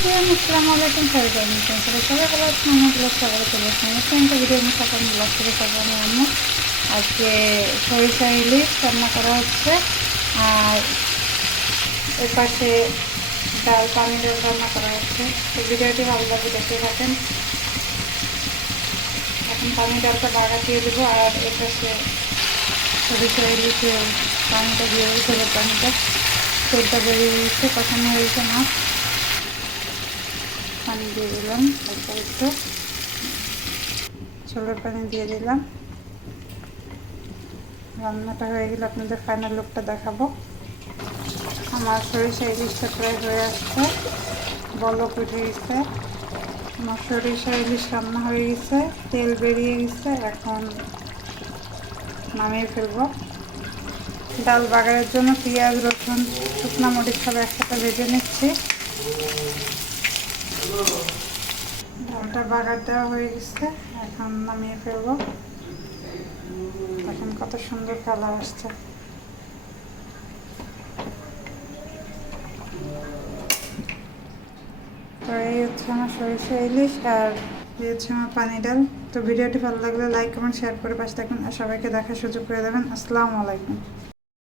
আসসালামু আলাইকুম, সবাই ভালো আছেন? আমার ব্লগ সবাই চলে আসছেন একটা ভিডিও আমি সকাল ব্লগ থেকে সবাই আমি আম্মু আজকে সরিষা ইলিশ রান্না করা হচ্ছে। আর এর পাশে ডাল, পানি ডাল রান্না করা হচ্ছে। তো ভিডিওটি ভালো লাগবে দেখতে থাকেন। এখন পানি ডালটা বাগা দিয়ে দেবো আর এর পাশে সরিষা ইলিশের পানিটা দিয়ে দিতে হবে। পানিটা তেলটা বেরিয়ে দিচ্ছে, কষানো হয়েছে মাছ। পানি দিয়ে দিলাম, তারপর একটু ছোলার পানি দিয়ে দিলাম। রান্নাটা হয়ে গেলে আপনাদের ফাইনাল লুকটা দেখাবো। আমার সরিষা ইলিশটা প্রায় হয়ে আসছে, বলক উঠে গেছে। আমার সরিষা ইলিশ রান্না হয়ে গেছে, তেল বেরিয়ে গেছে। এখন নামিয়ে ফেলবো। ডাল বাগারের জন্য পেঁয়াজ, রসুন, শুকনো মরিচ সব একসাথে ভেজে নিচ্ছি। ডালটা বাগার দেওয়া হয়ে গেছে, এখন নামিয়ে ফেলবো। এখন কত সুন্দর কালার আসছে। তো এই হচ্ছে আমার সরিষা ইলিশ আর এই হচ্ছে আমার পানি ডাল। তো ভিডিওটি ভালো লাগলে লাইক, কমেন্ট, শেয়ার করে পাশে থাকবেন আর সবাইকে দেখার সুযোগ করে দেবেন। আসসালামু আলাইকুম।